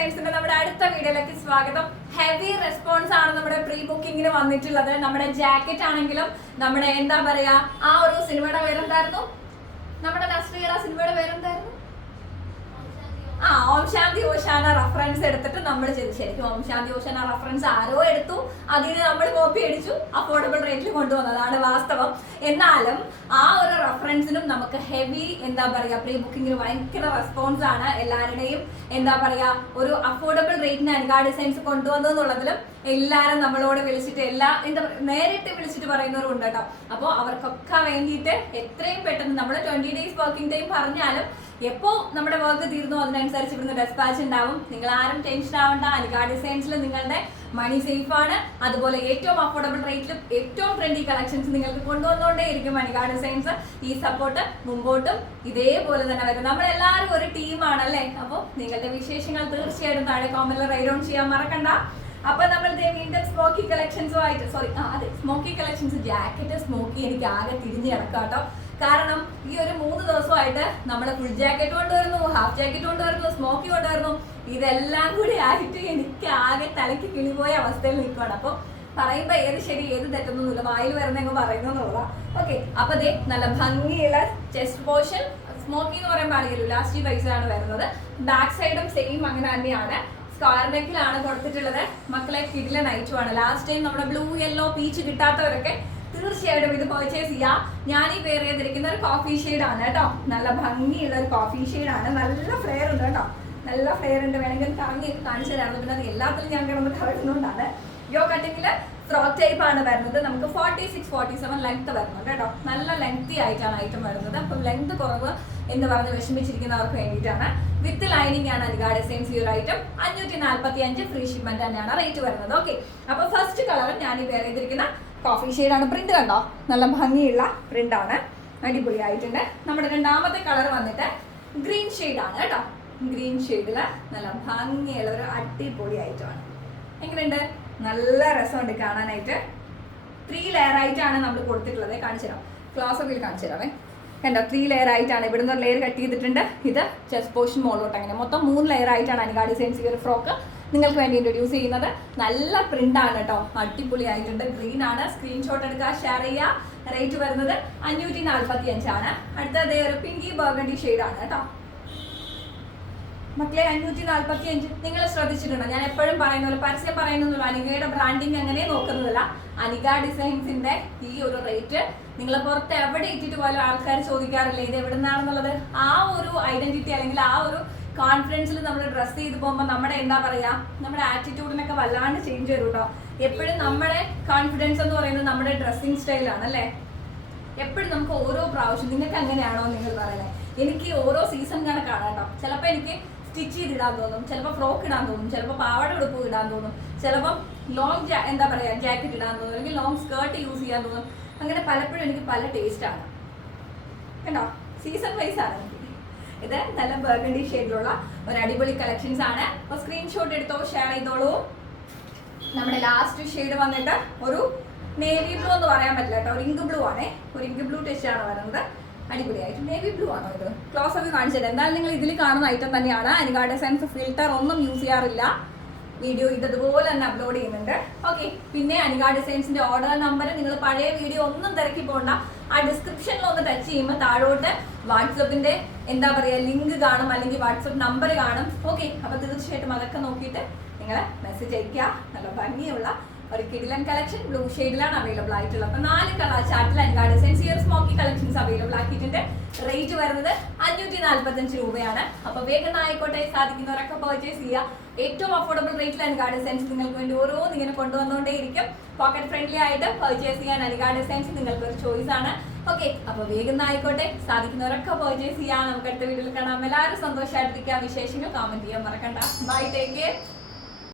ഡിസൈൻസിന്റെ നമ്മുടെ അടുത്ത വീഡിയോയിലേക്ക് സ്വാഗതം. ഹെവി റെസ്പോൺസ് ആണ് നമ്മുടെ പ്രീ ബുക്കിംഗിന് വന്നിട്ടുള്ളത്. നമ്മുടെ ജാക്കറ്റ് ആണെങ്കിലും നമ്മുടെ എന്താ പറയാ ആ ഒരു സിനിമയുടെ പേരെന്തായിരുന്നു? നമ്മുടെ നസ്രിയുടെ സിനിമയുടെ പേരെന്തായിരുന്നു? ആ ഓം ശാന്തി ഓശാന റഫറൻസ് എടുത്തിട്ട് നമ്മൾ ചെയ്തു. ശരിക്കും ഓം ശാന്തി ഓശാന റഫറൻസ് ആരോ എടുത്തു. അതിന് നമ്മൾ കോപ്പി അടിച്ചു. അഫോർഡബിൾ റേറ്റിൽ കൊണ്ടുവന്നതാണ് വാസ്തവം. എന്നാലും ആ ഒരു റഫറൻസിനും നമുക്ക് ഹെവി എന്താ പറയാ പ്രീ ബുക്കിങ്ങിന് ഭയങ്കര റെസ്പോൺസ് ആണ് എല്ലാവരുടെയും എന്താ പറയാ ഒരു അഫോർഡബിൾ റേറ്റിന് അനുകാ ഡിസൈൻസ് കൊണ്ടുവന്നു എന്നുള്ളതിലും എല്ലാവരും നമ്മളോട് വിളിച്ചിട്ട് എല്ലാ എന്താ പറയുക നേരിട്ട് വിളിച്ചിട്ട് പറയുന്നവരും ഉണ്ട് കേട്ടോ. അപ്പോൾ അവർക്കൊക്കെ വേണ്ടിയിട്ട് എത്രയും പെട്ടെന്ന് നമ്മൾ ട്വന്റി ഡേയ്സ് വർക്കിംഗ് ടൈം പറഞ്ഞാലും എപ്പോ നമ്മുടെ വർക്ക് തീർന്നു അതിനനുസരിച്ച് ഇവിടുന്ന് ഡെസ്പാച്ച് ഉണ്ടാവും. നിങ്ങൾ ആരും ടെൻഷൻ ആവണ്ട. അനുഗാ ഡിസൈൻസിൽ നിങ്ങളുടെ മണി സേഫ് ആണ്. അതുപോലെ ഏറ്റവും അഫോർഡബിൾ റേറ്റിലും ഏറ്റവും ട്രെൻഡി കളക്ഷൻസ് നിങ്ങൾക്ക് കൊണ്ടുവന്നുകൊണ്ടേയിരിക്കും അനിക ഡിസൈൻസ് ഈ സപ്പോർട്ട് മുമ്പോട്ടും ഇതേപോലെ തന്നെ വരും. നമ്മളെല്ലാവരും ഒരു ടീമാണ് അല്ലേ അപ്പോൾ നിങ്ങളുടെ വിശേഷങ്ങൾ തീർച്ചയായിട്ടും താഴെ കോമന്റിൽ റൈഡ് ഓൺ ചെയ്യാൻ മറക്കണ്ട. അപ്പൊ നമ്മൾ വീണ്ടും സ്മോക്കി കളക്ഷൻസുമായിട്ട് സോറി അതെ സ്മോക്കി കളക്ഷൻസ് ജാക്കറ്റ് സ്മോക്കി എനിക്ക് ആകെ തിരിഞ്ഞു കിടക്കാം കേട്ടോ കാരണം ഈ ഒരു മൂന്ന് ദിവസമായിട്ട് നമ്മൾ ഫുൾ ജാക്കറ്റ് കൊണ്ടുവരുന്നു ഹാഫ് ജാക്കറ്റ് കൊണ്ടുവരുന്നു സ്മോക്കി കൊണ്ടുവരുന്നു. ഇതെല്ലാം കൂടി ആയിട്ട് എനിക്ക് ആകെ തലയ്ക്ക് കിളിപോയ അവസ്ഥയിൽ നിൽക്കുകയാണ് അപ്പോൾ പറയുമ്പോ ഏത് ശരി ഏത് തെറ്റൊന്നുമില്ല. വായിൽ വരുന്നെങ്കിൽ പറയുന്നു ഓക്കെ അപ്പൊ ദേ നല്ല ഭംഗിയുള്ള ചെസ്റ്റ് പോർഷൻ സ്മോക്കി എന്ന് പറയാൻ പാടില്ല ലാസ്റ്റ് പൈസ ആണ് വരുന്നത്. ബാക്ക് സൈഡും സെയിം അങ്ങനെ തന്നെയാണ്. സ്കാർനെക്കിലാണ് കൊടുത്തിട്ടുള്ളത്. മക്കളെ കിടിലെ ആണ്. ലാസ്റ്റ് ടൈം നമ്മുടെ ബ്ലൂ യെല്ലോ പീച്ച് കിട്ടാത്തവരൊക്കെ തീർച്ചയായിട്ടും ഇത് പർച്ചേസ് ചെയ്യാം. ഞാൻ ഈ പേര് ചെയ്തിരിക്കുന്ന ഒരു കോഫി ആണ് കേട്ടോ. നല്ല ഭംഗിയുള്ള ഒരു കോഫി ആണ്. നല്ല ഫ്ലെയർ ഉണ്ട് കേട്ടോ. നല്ല ഫ്ലെയർ ഉണ്ട്. വേണമെങ്കിൽ കറങ്ങി കാണിച്ചു തരാറുണ്ട് പിന്നെ അത് എല്ലാത്തിലും ഞാൻ കിടന്ന് കറങ്ങുന്നതുകൊണ്ടാണ് യോ കട്ടിങ്ങിൽ ഫ്രോക്ക് ടൈപ്പ് ആണ് വരുന്നത്. നമുക്ക് forty six forty seven length വരുന്നുണ്ട് കേട്ടോ. നല്ല ലെങ്തി ആയിട്ടാണ് ഐറ്റം വരുന്നത്. അപ്പം ലെങ്ത് കുറവ് എന്ന് പറഞ്ഞ് വിഷമിച്ചിരിക്കുന്നവർക്ക് വേണ്ടിയിട്ടാണ്. വിത്ത് ലൈനിങ് ആണ് അധിക ഡിസൈൻസ് ഈ ഒരു ഐറ്റം അഞ്ഞൂറ്റി നാല്പത്തി അഞ്ച് ഫ്രീ ഷിപ്മെന്റ് തന്നെയാണ് റേറ്റ് വരുന്നത്. ഓക്കെ അപ്പൊ ഫസ്റ്റ് കളർ ഞാൻ ഈ പേര് ചെയ്തിരിക്കുന്ന കോഫി ആണ്. പ്രിന്റ് കണ്ടോ? നല്ല ഭംഗിയുള്ള പ്രിന്റ് ആണ്. അടിപൊളിയായിട്ടുണ്ട്. നമ്മുടെ രണ്ടാമത്തെ കളർ വന്നിട്ട് ഗ്രീൻ ആണ് കേട്ടോ. ഗ്രീൻ ഷെയ്ഡിൽ നല്ല ഭംഗിയുള്ള ഒരു അടിപൊളി ഐറ്റമാണ് എങ്ങനെയുണ്ട്? നല്ല രസമുണ്ട് കാണാനായിട്ട്. ത്രീ ലെയർ ആയിട്ടാണ് നമ്മൾ കൊടുത്തിട്ടുള്ളത്. കാണിച്ചു തരാം. ക്ലാസ് ഒക്കെ കാണിച്ചു തരാമേ. കണ്ടോ? ത്രീ ലെയർ ആയിട്ടാണ്. ഇവിടെ ഒരു ലെയർ കട്ട് ചെയ്തിട്ടുണ്ട്. ഇത് ചെസ്റ്റ് പോർഷൻ മോളോട്ട് അങ്ങനെ. മൊത്തം മൂന്ന് ലെയർ ആയിട്ടാണ് അനികാ ഡിസൈൻസ് ഈ ഒരു ഫ്രോക്ക് നിങ്ങൾക്ക് വേണ്ടി ഇൻട്രൊഡ്യൂസ് ചെയ്യുന്നത്. നല്ല പ്രിന്റ് ആണ് കേട്ടോ. അടിപൊളി ആയിട്ടുണ്ട് ഗ്രീൻ ആണ്. സ്ക്രീൻഷോട്ട് എടുക്കുക ഷെയർ ചെയ്യുക. റേറ്റ് വരുന്നത് അഞ്ഞൂറ്റി നാൽപ്പത്തി അഞ്ചാണ് അടുത്തത് ഒരു പിങ്കി ബർഗണ്ടി ആണ് കേട്ടോ. മക്കളെ അഞ്ഞൂറ്റി നാല്പത്തി അഞ്ച് നിങ്ങൾ ശ്രദ്ധിച്ചിട്ടുണ്ടോ? ഞാൻ എപ്പോഴും പറയുന്ന പോലെ പരസ്യം പറയുന്നൊന്നുമില്ല. അനികയുടെ ബ്രാൻഡിങ് അങ്ങനെ നോക്കുന്നതല്ല. അനിക ഡിസൈൻസിന്റെ ഈ ഒരു റേറ്റ് നിങ്ങൾ പുറത്ത് എവിടെ ഇട്ടിട്ട് പോലും ആൾക്കാർ ചോദിക്കാറില്ല ഇത് എവിടെ നിന്നാണെന്നുള്ളത് ആ ഒരു ഐഡന്റിറ്റി അല്ലെങ്കിൽ ആ ഒരു കോൺഫിഡൻസിൽ നമ്മൾ ഡ്രസ്സ് ചെയ്ത് പോകുമ്പോൾ നമ്മുടെ എന്താ പറയാ നമ്മുടെ ആറ്റിറ്റ്യൂഡിനൊക്കെ വല്ലാണ്ട് ചേഞ്ച് വരും കേട്ടോ എപ്പോഴും നമ്മുടെ കോൺഫിഡൻസ് എന്ന് പറയുന്നത് നമ്മുടെ ഡ്രസ്സിങ് സ്റ്റൈലാണ് അല്ലേ? എപ്പോഴും നമുക്ക് ഓരോ പ്രാവശ്യം നിങ്ങൾക്ക് അങ്ങനെയാണോ നിങ്ങൾ പറയുന്നത് എനിക്ക് ഓരോ സീസൺ കണക്കാണ് കേട്ടോ ചിലപ്പോൾ എനിക്ക് സ്റ്റിച്ച് ചെയ്തിടാൻ തോന്നും ചിലപ്പോൾ ഫ്രോക്ക് ഇടാൻ തോന്നും ചിലപ്പോൾ പാവാട ഉടുപ്പ് ഇടാൻ തോന്നും ചിലപ്പോൾ ലോങ് എന്താ പറയുക ജാക്കറ്റ് ഇടാൻ തോന്നും അല്ലെങ്കിൽ ലോങ് സ്കേർട്ട് യൂസ് ചെയ്യാൻ തോന്നും. അങ്ങനെ പലപ്പോഴും എനിക്ക് പല ടേസ്റ്റാണ് കേട്ടോ സീസൺ വൈസ് ആണ് എനിക്ക് ഇത് നല്ല ബർഗണ്ടി ഷെയ്ഡിലുള്ള ഒരു അടിപൊളി കളക്ഷൻസ് ആണ്. അപ്പോൾ സ്ക്രീൻഷോട്ട് എടുത്തോ ഷെയർ ചെയ്തോളൂ. നമ്മുടെ ലാസ്റ്റ് ഷെയ്ഡ് വന്നിട്ട് ഒരു നേവി ബ്ലൂ എന്ന് പറയാൻ പറ്റില്ല കേട്ടോ. ഒരു ഇങ്ക് ബ്ലൂ ആണേ. ഒരു ഇങ്ക് ബ്ലൂ ടെസ്റ്റ് ആണ് വരുന്നത്. അടിപൊളിയായിട്ട്. നേവി ബ്ലൂ ആണോ ഇത്? ക്ലോസ് ഒക്കെ കാണിച്ചത് എന്തായാലും നിങ്ങൾ ഇതിൽ കാണുന്ന ഐറ്റം തന്നെയാണ്. അനികാർഡ് സെൻസ് ഫിൽറ്റർ ഒന്നും യൂസ് ചെയ്യാറില്ല. വീഡിയോ ഇതുപോലെ തന്നെ അപ്ലോഡ് ചെയ്യുന്നുണ്ട്. ഓക്കെ പിന്നെ അനിക ഡിസൈൻസിന്റെ ഓർഡർ നമ്പർ നിങ്ങൾ പഴയ വീഡിയോ ഒന്നും തിരക്കി പോകണ്ട ആ ഡിസ്ക്രിപ്ഷനിൽ ഒന്ന് ടച്ച് ചെയ്യുമ്പോൾ താഴോട്ട് വാട്സപ്പിന്റെ എന്താ പറയുക ലിങ്ക് കാണും അല്ലെങ്കിൽ വാട്സപ്പ് നമ്പർ കാണും. ഓക്കെ അപ്പൊ തീർച്ചയായിട്ടും അതൊക്കെ നോക്കിയിട്ട് നിങ്ങൾ മെസ്സേജ് അയക്കുക നല്ല ഭംഗിയുള്ള ഒരു കിഡിലൻ കളക്ഷൻ ബ്ലൂ ഷെയ്ഡിലാണ് അവൈലബിൾ ആയിട്ടുള്ളത്. അപ്പൊ നാല് കളർ ചാർട്ടിൽ അനിക സെൻസിയർ സ്മോക്കി കളക്ഷൻസ് അവൈലബിൾ ആക്കിയിട്ടുണ്ട്. റേറ്റ് വരുന്നത് അഞ്ഞൂറ്റി നാല്പത്തഞ്ച് രൂപയാണ്. അപ്പൊ വേഗം ആയിക്കോട്ടെ സാധിക്കുന്നവരൊക്കെ പർച്ചേസ് ചെയ്യുക. ഏറ്റവും അഫോർഡബിൾ റേറ്റിൽ അനിക സെൻസ് നിങ്ങൾക്ക് വേണ്ടി ഓരോന്ന് ഇങ്ങനെ കൊണ്ടുവന്നുകൊണ്ടേയിരിക്കും. പോക്കറ്റ് ഫ്രണ്ട്ലി ആയിട്ട് പർച്ചേസ് ചെയ്യാൻ അനിക സെൻസ് നിങ്ങൾക്ക് ഒരു ചോയ്സ് ആണ്. ഓക്കെ അപ്പൊ വേഗം ആയിക്കോട്ടെ സാധിക്കുന്നവരൊക്കെ പർച്ചേസ് ചെയ്യാം നമുക്ക് അടുത്ത വീട്ടിൽ കാണാം. എല്ലാവരും സന്തോഷമായിട്ടിരിക്കുക വിശേഷങ്ങൾ കമന്റ് ചെയ്യാൻ മറക്കണ്ട. Bye take care